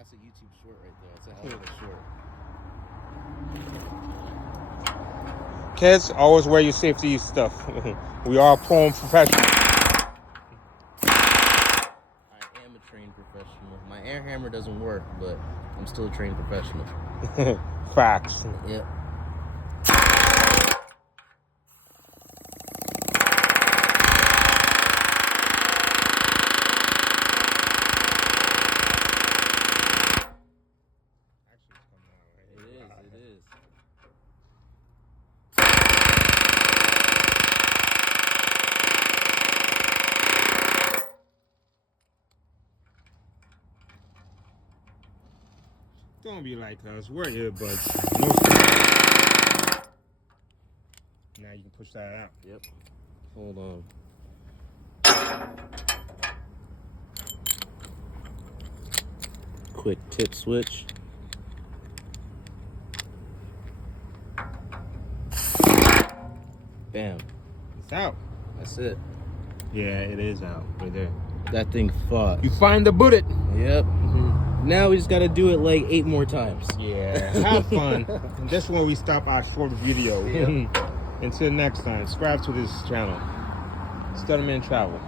That's a YouTube short right there. That's a hell of a short. Kids, always wear your safety stuff. We are pro and professional. I am a trained professional. My air hammer doesn't work, but I'm still a trained professional. Facts. Yep. Don't be like us. Wear earbuds. No. Now you can push that out. Yep. Hold on. Quick tip switch. Bam. It's out. That's it. Yeah, it is out right there. That thing fought. You find the bullet. Yep. Now we just gotta do it like 8 more times. Yeah. Have fun. And that's when we stop our short video. Yep. Until next time, subscribe to this channel. Studderman Travel.